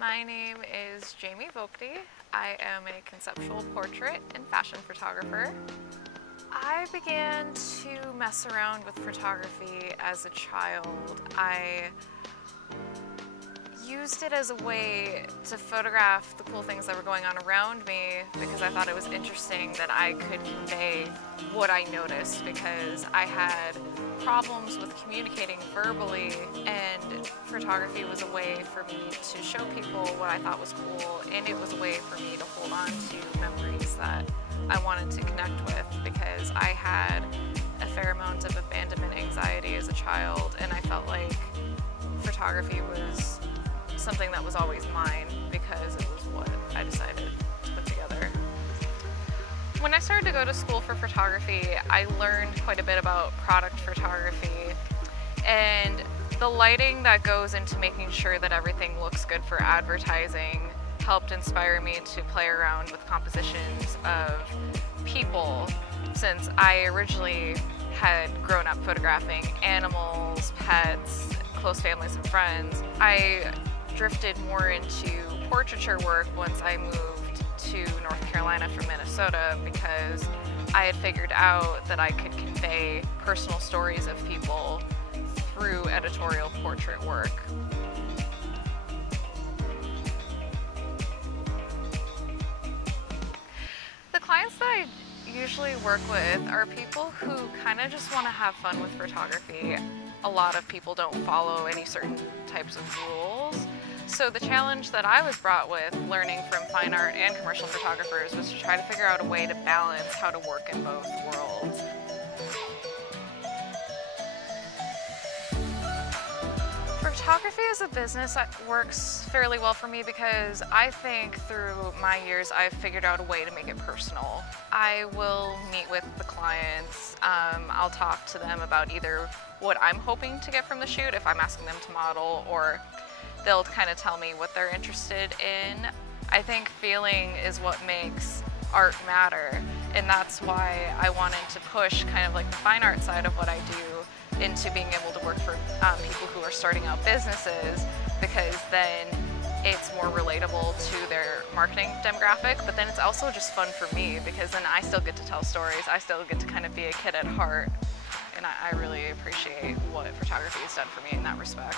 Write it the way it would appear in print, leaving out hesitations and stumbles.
My name is Jami. I am a conceptual portrait and fashion photographer. I began to mess around with photography as a child. I used it as a way to photograph the cool things that were going on around me because I thought it was interesting that I could convey what I noticed, because I had problems with communicating verbally, and photography was a way for me to show people what I thought was cool, and it was a way for me to hold on to memories that I wanted to connect with, because I had a fair amount of abandonment anxiety as a child, and I felt like photography was something that was always mine because it was what I decided to put together. When I started to go to school for photography, I learned quite a bit about product photography, and the lighting that goes into making sure that everything looks good for advertising helped inspire me to play around with compositions of people, since I originally had grown up photographing animals, pets, close families and friends. I drifted more into portraiture work once I moved to North Carolina from Minnesota, because I had figured out that I could convey personal stories of people through editorial portrait work. The clients that I usually work with are people who kind of just want to have fun with photography. A lot of people don't follow any certain types of rules. So the challenge that I was brought with learning from fine art and commercial photographers was to try to figure out a way to balance how to work in both worlds. Photography as a business works fairly well for me because I think through my years I've figured out a way to make it personal. I will meet with the clients, I'll talk to them about either what I'm hoping to get from the shoot if I'm asking them to model, or they'll kind of tell me what they're interested in. I think feeling is what makes art matter, and that's why I wanted to push kind of like the fine art side of what I do into being able to work for people who are starting out businesses, because then it's more relatable to their marketing demographic, but then it's also just fun for me because then I still get to tell stories, I still get to kind of be a kid at heart, and I really appreciate what photography has done for me in that respect.